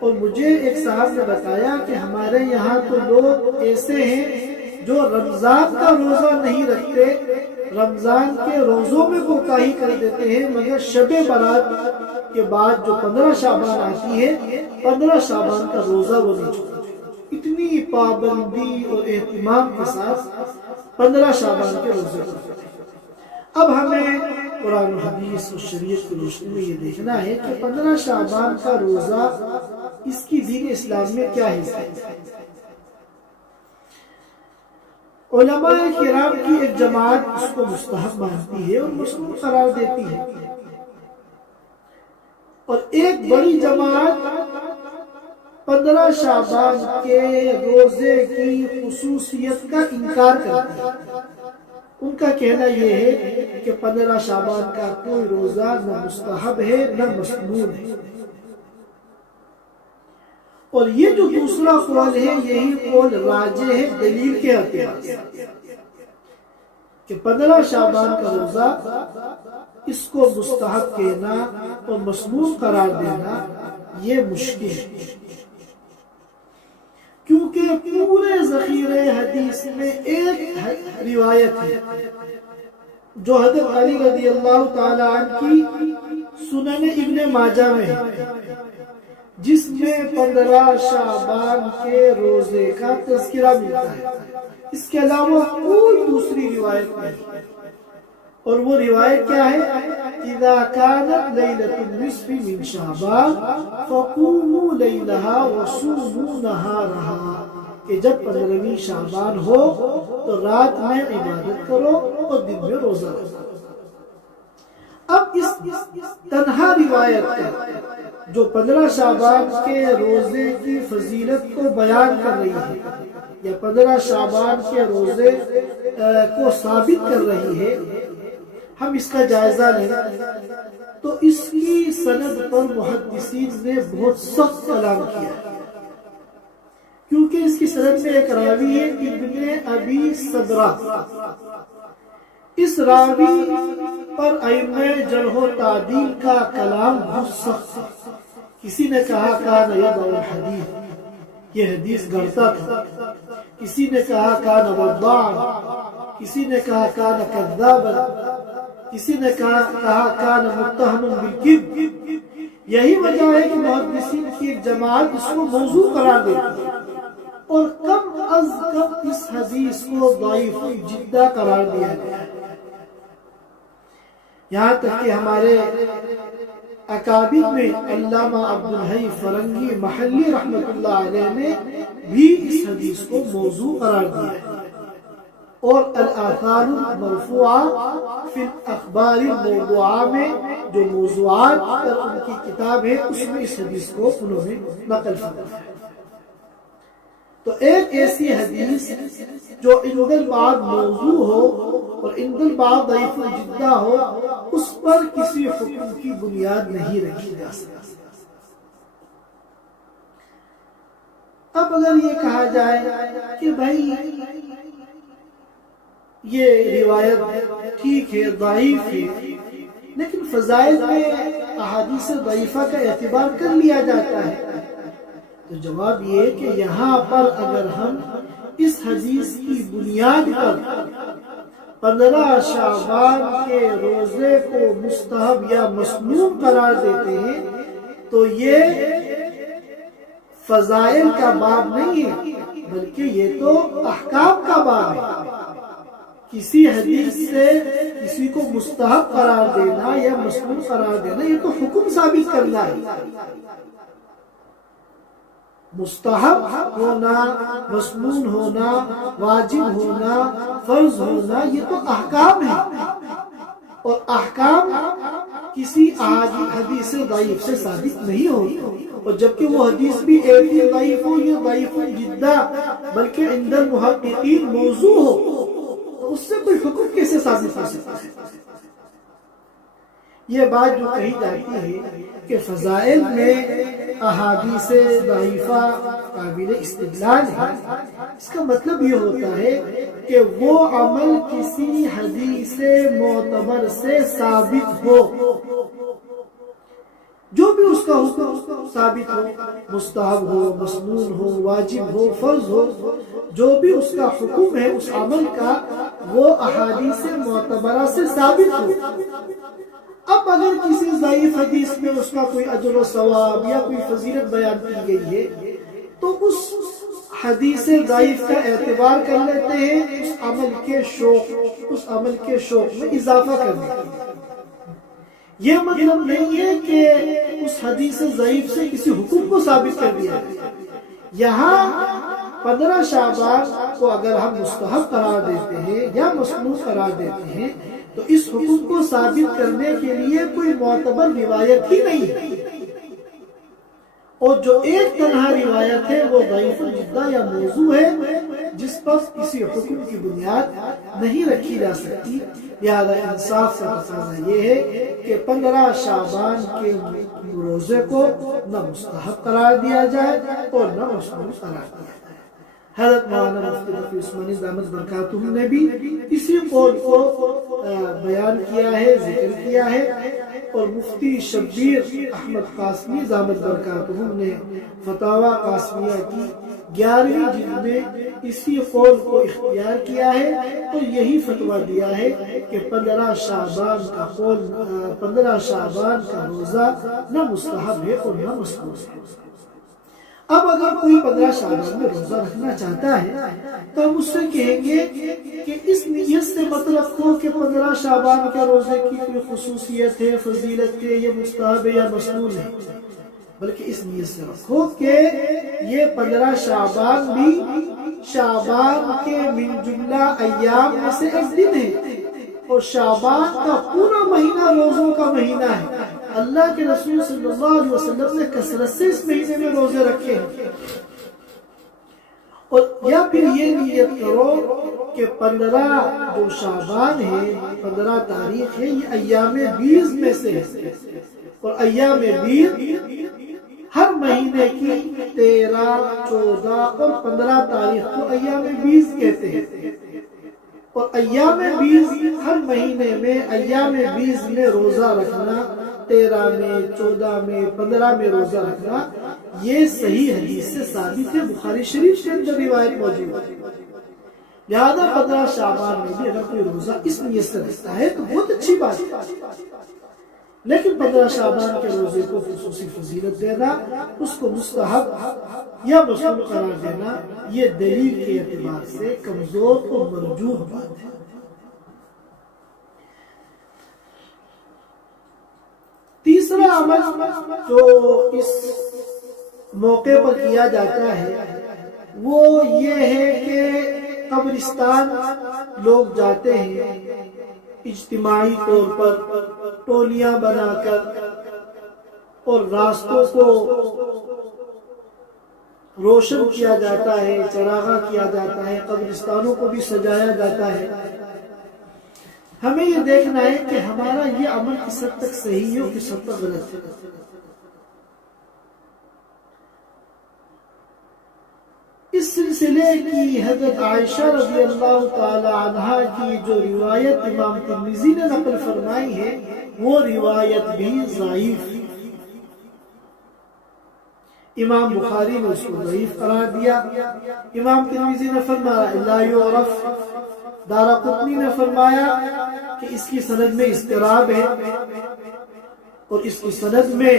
اور مجھے ایک صاحب نے بتایا کہ ہمارے یہاں تو لوگ ایسے ہیں جو رمضان کا روزہ نہیں رکھتے، رمضان کے روزوں میں کوتاہی کر دیتے ہیں، مگر شب برات کے بعد جو 15 شعبان آتی ہے 15 شعبان کا روزہ وہ نہیں چھوڑتے۔ اتنی پابندی اور اہتمام کے ساتھ 15 شعبان کے روزے کرتے ہیں۔ اب ہمیں قرآن و حدیث اور شریعت کی روشنی میں یہ دیکھنا ہے کہ 15 شعبان کا روزہ اس کی دین اسلام میں کیا حصہ ہے۔ علماء کرام کی ایک جماعت اس کو مستحب مانتی ہے اور مسنون قرار دیتی ہے، اور ایک بڑی جماعت 15 شعبان کے روزے کی خصوصیت کا انکار کرتی ہے۔ ان کا کہنا یہ ہے کہ 15 شعبان کا کوئی روزہ نہ مستحب ہے نہ مسنون ہے، اور یہ جو دوسرا قول ہے یہی قول راجح ہے دلیل کے اعتبار سے کہ 15 شعبان کا روزہ اس کو مستحب کہنا اور مسنون قرار دینا یہ مشکل ہے، کیونکہ پورے ذخیرے حدیث میں ایک روایت ہے جو حضرت علی رضی اللہ تعالی عنہ کی سنن ابن ماجہ میں ہے، جس میں 15 شعبان کے روزے کا تذکرہ ملتا ہے۔ اس کے علاوہ کوئی دوسری روایت نہیں، اور وہ روایت کیا ہے؟ اذا كانت ليلة النصف من شعبان فقوموا ليلها وصوموا نهارها، کہ جب 15ویں شعبان ہو تو رات میں عبادت کرو اور دن میں روزہ رکھو۔ اب اس تنہا روایت کا جو 15 شعبان کے روزے کی فضیلت کو بیان کر رہی ہے یا 15 شعبان کے روزے کو ثابت کر رہی ہے، ہم اس کا جائزہ لیں تو اس کی سند پر محدثین نے بہت سخت کلام کیا ہے، کیونکہ اس کی سند میں ایک راوی ہے ابن ابی صبرہ۔ اس راوی پر ائمہ جرح و تعدیل کا کلام بہت سخت ہے۔ کسی نے کہا کان یضع الحدیث، یہ حدیث گڑتا تھا، کسی نے کہا کان وضاعا، کسی نے کہا کان کذابا، کسی نے کہا کان متہم بالکذب۔ یہی وجہ ہے کہ محدثین کی ایک جماعت اس کو موضوع قرار دیتی ہے، اور کم از کم اس حدیث کو ضعیف جدہ قرار دیا گیا ہے۔ یہاں تک کہ ہمارے اکابر میں علامہ عبدالحی فرنگی محلی رحمت اللہ علیہ نے بھی اس حدیث کو موضوع قرار دیا ہے، اور الآثار المرفوعہ فی الاخبار الموضوعہ میں جو موضوعات پر ان کی کتاب ہے اس میں اس حدیث کو انہوں نے نقل فرمایا ہے۔ تو ایک ایسی حدیث جو عند البعض موضوع ہو اور عند البعض ضعیف الجدہ ہو، اس پر کسی حکم کی بنیاد نہیں رکھی جا سکتی۔ اب اگر یہ کہا جائے کہ بھائی یہ روایت ٹھیک ہے، ضعیف ہے، لیکن فضائل میں احادیث ضعیفہ کا اعتبار کر لیا جاتا ہے، تو جواب یہ ہے کہ یہاں پر اگر ہم اس حدیث کی بنیاد پر 15 شعبان کے روزے کو مستحب یا مسنون قرار دیتے ہیں تو یہ فضائل کا باب نہیں ہے، بلکہ یہ تو احکام کا باب ہے۔ کسی حدیث سے کسی کو مستحب قرار دینا یا مسنون قرار دینا یہ تو حکم ثابت کرنا ہے۔ مستحب ہونا، مسنون ہونا، واجب ہونا، فرض ہونا یہ تو احکام ہے، اور احکام کسی حدیث ضعیف سے ثابت نہیں ہوتی، اور جبکہ وہ حدیث بھی ایسی ضعیف ہو یا ضعیف جدا بلکہ عند المحققین موضوع ہو تو اس سے کوئی حکم کیسے ثابت ہو سکتا ہے؟ یہ بات جو کہی جاتی ہے کہ فضائل میں احادیث ضعیفہ قابل استدلال ہے، اس کا مطلب یہ ہوتا ہے کہ وہ عمل کسی حدیث معتبر سے ثابت ہو، جو بھی اس کا حکم ثابت ہو، مستحب ہو، مسنون ہو، واجب ہو، فرض ہو، جو بھی اس کا حکم ہے اس عمل کا وہ احادیث معتبرہ سے ثابت ہو۔ اب اگر کسی ضعیف حدیث میں اس کا کوئی اجر و ثواب یا کوئی فضیلت بیان کی گئی ہے تو اس حدیث ضعیف کا اعتبار کر لیتے ہیں اس عمل کے شوق میں اضافہ کرنے کے لیے۔ یہ مطلب نہیں ہے کہ اس حدیث ضعیف سے کسی حکم کو ثابت کر دیا ہے۔ یہاں 15 شعبان کو اگر ہم مستحب قرار دیتے ہیں یا مسنون قرار دیتے ہیں تو اس حکم کو ثابت کرنے کے لیے کوئی معتبر روایت ہی نہیں ہے، اور جو ایک تنہا روایت ہے وہ ضعیف جدا یا موضوع ہے جس پر کسی حکم کی بنیاد نہیں رکھی جا سکتی۔ لہذا انصاف کا تقاضا یہ ہے کہ 15 شعبان کے روزے کو نہ مستحب قرار دیا جائے اور نہ مسنون قرار دیا جائے۔ حضرت مولانا مفتی تقی عثمانی دامت برکاتہ نے بھی اسی قول کو بیان کیا ہے، ذکر کیا ہے، اور مفتی شبیر احمد قاسمی دامت برکاتہ نے فتاوی قاسمیہ کی 11ویں جلد میں اسی قول کو اختیار کیا ہے اور یہی فتویٰ دیا ہے کہ 15 شعبان کا روزہ نہ مستحب ہے اور نہ مسنون ہے۔ اب اگر کوئی 15 شعبان میں روزہ رکھنا چاہتا ہے تو ہم اس سے کہیں گے کہ اس نیت سے مت رکھو کہ 15 شعبان کے روزے کی کوئی خصوصیت ہے، فضیلت ہے، یہ مستحب ہے یا مسنون ہے، بلکہ اس نیت سے رکھو کہ یہ 15 شعبان بھی شعبان کے من جملہ ایام میں سے ایک دن ہے، اور شعبان کا پورا مہینہ روزوں کا مہینہ ہے۔ اللہ کے رسول صلی اللہ علیہ وسلم نے کثرت سے اس مہینے میں روزے رکھے ہیں، اور یا پھر یہ نیت کرو کہ 15 جو شعبان ہے، 15 تاریخ ہے، یہ ایام 20 میں سے ہے، اور ایام 20 ہر مہینے کی 13، 14 اور 15 تاریخ کو ایام 20 کہتے ہیں، اور ایام 20 ہر مہینے میں ایام 20 میں روزہ رکھنا، 13 میں، 14 میں، 15 میں روزہ رکھنا، یہ صحیح حدیث سے ثابت ہے، بخاری شریف کے اندر روایت موجود ہے۔ لہذا 15 شعبان میں بھی اگر کوئی روزہ اس نیت سے رکھتا ہے تو بہت اچھی بات ہے، لیکن 15 شعبان کے روزے کو خصوصی فضیلت دینا، اس کو مستحب یا مسنون قرار دینا، یہ دلیل کے اعتبار سے کمزور اور مرجوح بات ہے۔ تیسرا عمل جو اس موقع پر کیا جاتا ہے وہ یہ ہے کہ قبرستان لوگ جاتے ہیں اجتماعی طور پر، ٹولیاں بنا کر، اور راستوں کو روشن کیا جاتا ہے، چراغاں کیا جاتا ہے، قبرستانوں کو بھی سجایا جاتا ہے۔ ہمیں یہ دیکھنا ہے کہ ہمارا یہ عمل کس حد تک صحیح ہے اور کس حد تک غلط ہے۔ سلسلے کی حضرت عائشہ رضی اللہ تعالی عنہا کی جو روایت امام ترمذی نے نقل فرمائی ہے وہ روایت بھی ضعیف، امام بخاری نے اس کو ضعیف قرار دیا، امام ترمذی نے فرمایا لا یعرف، دارقطنی نے فرمایا کہ اس کی سند میں اضطراب ہے، اور اس کی سند میں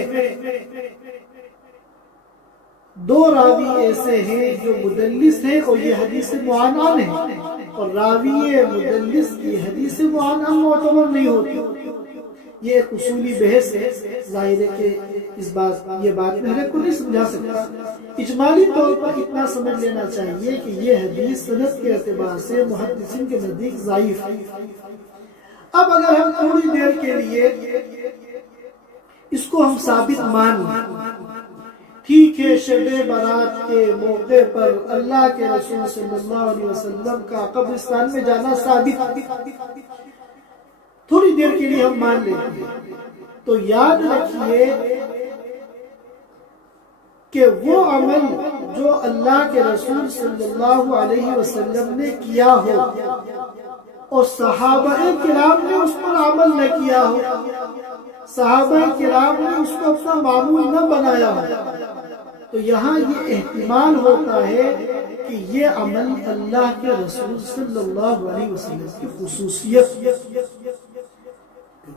دو راوی ایسے ہیں جو مدلس ہیں اور یہ حدیث معانان ہے، اور راوی مدلس کی حدیث معانان معتبر نہیں ہوتی۔ یہ ایک اصولی بحث ہے، ظاہر ہے کہ یہ بات میں ہر ایک کو نہیں سمجھا سکتا، اجمالی طور پر اتنا سمجھ لینا چاہیے کہ یہ حدیث سند کے اعتبار سے محدثین کے نزدیک ضعیف ہے۔ اب اگر ہم تھوڑی دیر کے لیے اس کو ہم ثابت مان لیں، ٹھیک ہے شب برات کے موقع پر اللہ کے رسول صلی اللہ علیہ وسلم کا قبرستان میں جانا ثابت، تھوڑی دیر کے لیے ہم مان لیتے ہیں، تو یاد رکھیے کہ وہ عمل جو اللہ کے رسول صلی اللہ علیہ وسلم نے کیا ہو اور صحابہ کرام نے اس پر عمل نہ کیا ہو، صحابہ کرام نے اس کو اپنا معمول نہ بنایا ہو، تو یہاں یہ احتمال ہوتا ہے کہ یہ عمل اللہ کے رسول صلی اللہ علیہ وسلم کی خصوصیت،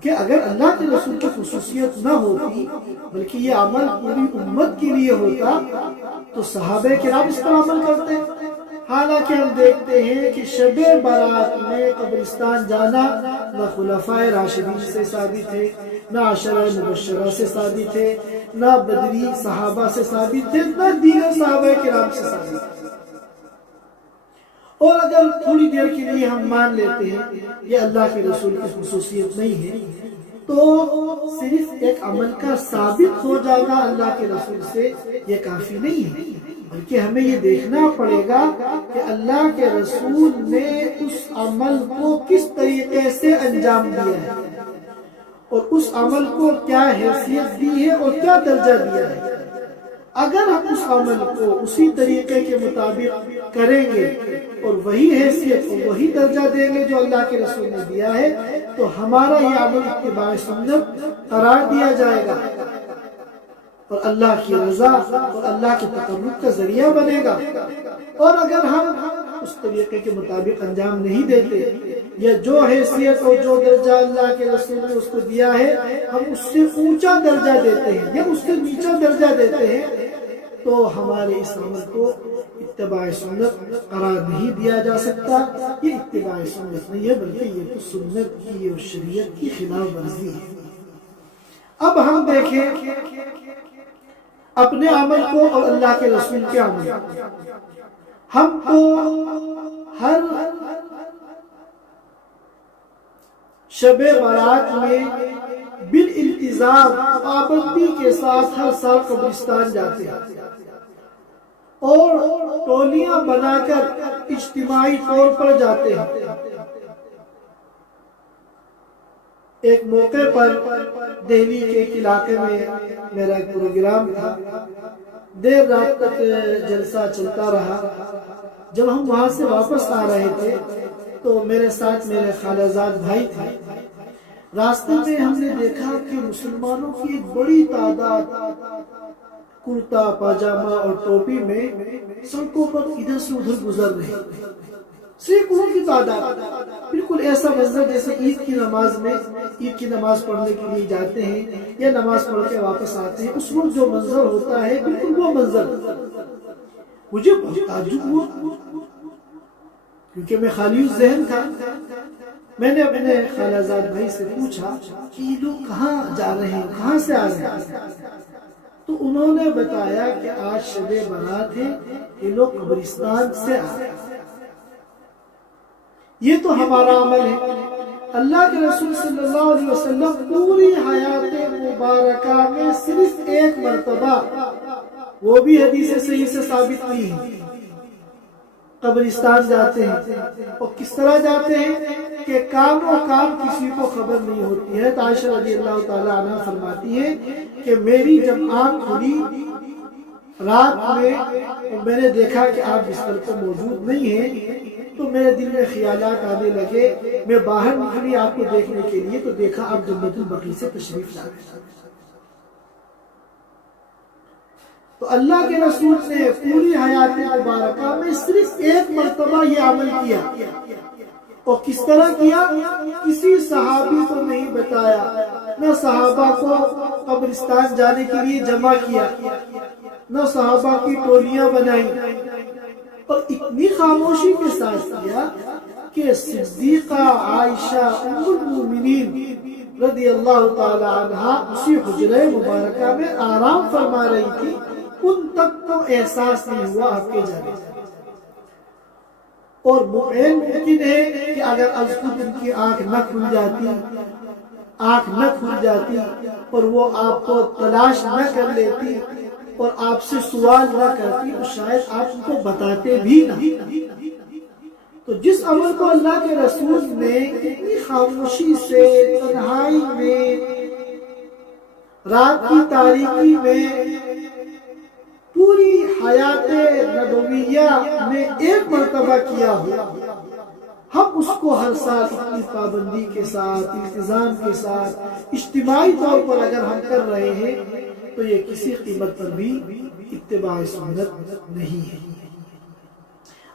کہ اگر اللہ کے رسول کی خصوصیت نہ ہوتی بلکہ یہ عمل پوری امت کے لیے ہوتا تو صحابہ کرام اس پر عمل کرتے۔ حالانکہ ہم دیکھتے ہیں کہ شب برات میں قبرستان جانا نہ خلفائے راشدین سے ثابت ہے، نہ عشرہ مبشرہ سے ثابت ہے، نہ بدری صحابہ سے ثابت ہے، نہ دیگر صحابہ کرام سے ثابت ہے۔ اور اگر تھوڑی دیر کے لیے ہم مان لیتے ہیں یہ اللہ کے رسول کی خصوصیت نہیں ہے، تو صرف ایک عمل کا ثابت ہو جانا اللہ کے رسول سے یہ کافی نہیں ہے، بلکہ ہمیں یہ دیکھنا پڑے گا کہ اللہ کے رسول نے اس عمل کو کس طریقے سے انجام دیا ہے، اور اس عمل کو کیا حیثیت دی ہے اور کیا درجہ دیا ہے۔ اگر ہم اس عمل کو اسی طریقے کے مطابق کریں گے اور وہی حیثیت اور وہی درجہ دیں گے جو اللہ کے رسول نے دیا ہے، تو ہمارا یہ عمل اتباع سنت قرار دیا جائے گا اور اللہ کی رضا اور اللہ کے تقرب کا ذریعہ بنے گا۔ اور اگر ہم اس طریقے کے مطابق انجام نہیں دیتے یا جو حیثیت اور جو درجہ اللہ کے رسول نے اس کو دیا ہے ہم اس سے اونچا درجہ دیتے ہیں یا اس سے نیچا درجہ دیتے ہیں، تو ہمارے اس عمل کو اتباع سنت قرار نہیں دیا جا سکتا۔ یہ اتباع سنت نہیں ہے بلکہ یہ تو سنت کی اور شریعت کی خلاف ورزی ہے۔ اب ہم دیکھیں اپنے عمل کو اور اللہ کے رسول کے عمل، ہم تو ہر شب برات میں بالالتزام پابندی کے ساتھ ہر سال قبرستان جاتے ہیں اور ٹولیاں بنا کر اجتماعی طور پر جاتے ہیں۔ ایک موقع پر دہلی کے ایک علاقے میں میرا ایک پروگرام تھا، دیر رات تک جلسہ چلتا رہا۔ جب ہم وہاں سے واپس آ رہے تھے تو میرے ساتھ میرے خالہ زاد بھائی تھے۔ راستے میں ہم نے دیکھا کہ مسلمانوں کی ایک بڑی تعداد کرتا پاجامہ اور ٹوپی میں سڑکوں پر ادھر سے ادھر گزر رہے، سینکڑوں کی تعداد، بالکل ایسا منظر جیسے عید کی نماز میں عید کی نماز پڑھنے کے لیے جاتے ہیں یا نماز پڑھ کے واپس آتے ہیں، اس وقت جو منظر ہوتا ہے بالکل وہ منظر۔ مجھے بہت تعجب ہوا کیونکہ میں خالی ذہن تھا۔ میں نے اپنے خالہ زاد بھائی سے پوچھا کہ یہ لوگ کہاں جا رہے ہیں، کہاں سے آ رہے ہیں؟ تو انہوں نے بتایا کہ آج شب برات ہے، یہ لوگ قبرستان سے آ رہے ہیں۔ یہ تو ہمارا عمل ہے۔ اللہ کے رسول صلی اللہ علیہ وسلم پوری حیات مبارکہ میں صرف ایک مرتبہ، وہ بھی حدیث صحیح سے ثابت نہیں ہے، قبرستان جاتے ہیں۔ اور کس طرح جاتے ہیں کہ کام و کام کسی کو خبر نہیں ہوتی ہے۔ عائشہ رضی اللہ تعالی عنہ فرماتی ہے کہ میری جب آنکھ کھلی رات میں نے دیکھا کہ آپ بستر پر موجود نہیں ہیں، تو میرے دل میں خیالات آنے لگے، میں باہر نکلی آپ کو دیکھنے کے لیے، تو دیکھا آپ جنت البقیع سے تشریف لا رہے۔ تو اللہ کے رسول نے پوری حیات مبارکہ میں صرف ایک مرتبہ یہ عمل کیا، اور کس طرح کیا؟ کسی صحابی کو نہیں بتایا، نہ صحابہ کو قبرستان جانے کے لیے جمع کیا، نہ صحابہ کی ٹولیاں بنائی، اور اتنی خاموشی کے ساتھ کیا کہ صدیقہ عائشہ ام المومنین رضی اللہ تعالی عنہا اسی حجرہ مبارکہ میں آرام فرما رہی تھی، ان تک تو احساس نہیں ہوا آپ کے جانے کا۔ اور ممکن ہے کہ اگر از خود ان کی آنکھ نہ کھل جاتی اور وہ آپ کو تلاش نہ کر لیتی اور آپ سے سوال نہ کرتی، تو شاید آپ ان کو بتاتے بھی نہ۔ تو جس عمل کو اللہ کے رسول نے اتنی خاموشی سے، تنہائی میں، رات کی تاریکی میں، پوری حیات نبویہ میں ایک مرتبہ کیا ہوا، ہم اس کو ہر سال اتنی پابندی کے ساتھ، التزام کے ساتھ، اجتماعی طور پر اگر ہم کر رہے ہیں، تو یہ کسی قیمت پر بھی اتباع سنت نہیں ہے۔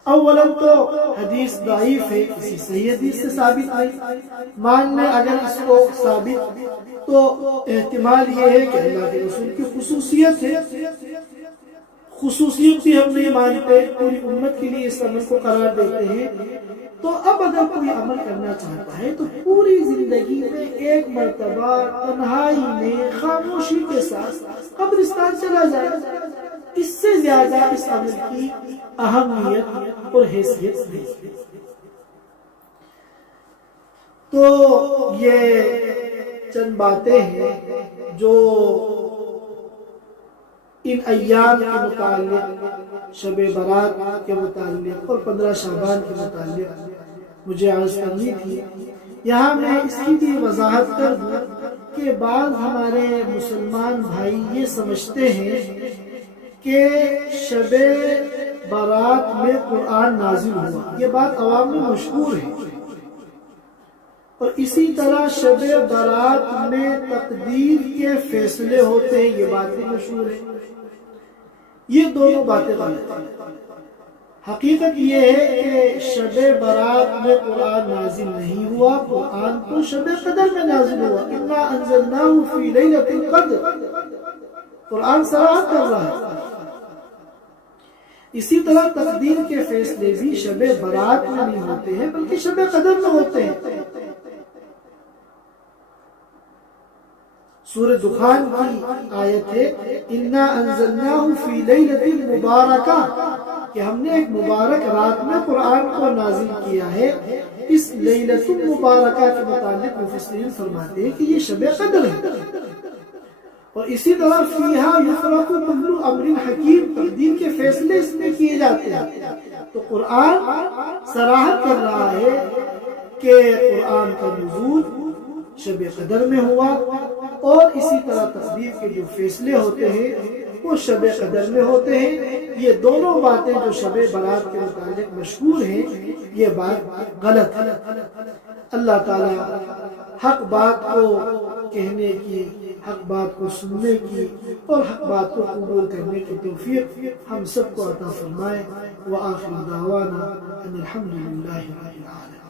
اولاً تو حدیث ضعیف ہے، کسی صحیح حدیث سے ثابت نہیں، مان لیں اگر اس کو ثابت، تو احتمال یہ ہے کہ اللہ کے رسول کی خصوصیت ہے، خصوصیت بھی ہم نہیں مانتے، پوری امت کے لیے اس عمل کو قرار دیتے ہیں۔ تو اب اگر کوئی عمل کرنا چاہتا ہے تو پوری زندگی میں ایک مرتبہ تنہائی میں، خاموشی کے ساتھ قبرستان چلا جائے، اس سے زیادہ اس عمل کی اہمیت اور حیثیت نہیں۔ تو یہ چند باتیں ہیں جو ان ایام کے متعلق، شب برات کے متعلق اور 15 شعبان کے متعلق مجھے عرض کرنی تھی۔ یہاں میں اس کی بھی وضاحت کر دوں کہ بعض ہمارے مسلمان بھائی یہ سمجھتے ہیں کہ شب برات میں قرآن نازل ہوا، یہ بات عوام میں مشہور ہے، اور اسی طرح شب برات میں تقدیر کے فیصلے ہوتے ہیں، یہ بات بھی مشہور ہے۔ یہ دونوں باتیں غلط ہیں۔ حقیقت یہ ہے کہ شب برات میں قرآن نازل نہیں ہوا، قرآن تو شب قدر میں نازل ہوا، انا انزلناہ فی لیلۃ القدر، قرآن صراحت کر رہا ہے۔ اسی طرح تقدیر کے فیصلے بھی شب برات میں نہیں ہوتے ہیں بلکہ شب قدر میں ہوتے ہیں۔ سورہ دخان کی آیت ہے انا انزلناہ فی لیلۃ مبارکہ، کہ ہم نے ایک مبارک رات میں قرآن کو نازل کیا ہے۔ اس لیلۃ مبارکہ کے متعلق مفسرین فرماتے ہیں کہ یہ شب قدر ہے، اور اسی طرح فیہا یفرق کل امر حکیم، تقدیر کے فیصلے اس میں کیے جاتے ہیں۔ تو قرآن صراحت کر رہا ہے کہ قرآن کا نزول شب قدر میں ہوا، اور اسی طرح تقدیر کے جو فیصلے ہوتے ہیں وہ شب قدر میں ہوتے ہیں۔ یہ دونوں باتیں جو شب برات کے متعلق مشہور ہیں، یہ بات غلط ہے۔ اللہ تعالی حق بات کو کہنے کی، حق بات کو سننے کی اور حق بات کو قبول کرنے کی توفیق ہم سب کو عطا فرمائے۔ وآخر دعوانا ان الحمد للہ رب العالمین۔